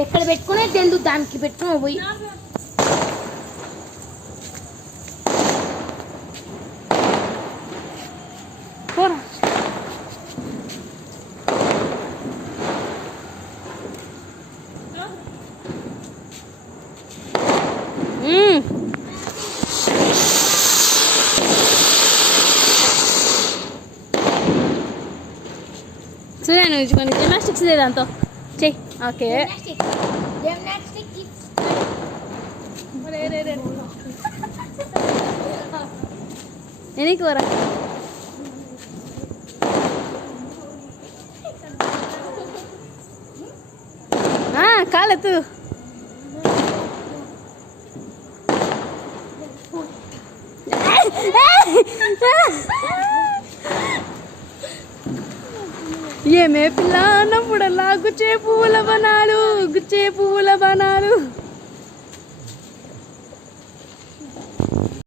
ఎక్కడ పెట్టుకునే తెలుదు దానికి పెట్టుకుని పోయి పోరా. చూడండి కొన్ని జిమ్నాస్టిక్స్ దాంతో చెయ్యి. ఓకే ఎనికి వరా కాలెత్తు. ఏమే పిల్ల నమ్ముడలా గుచ్చే పువ్వుల బనాలు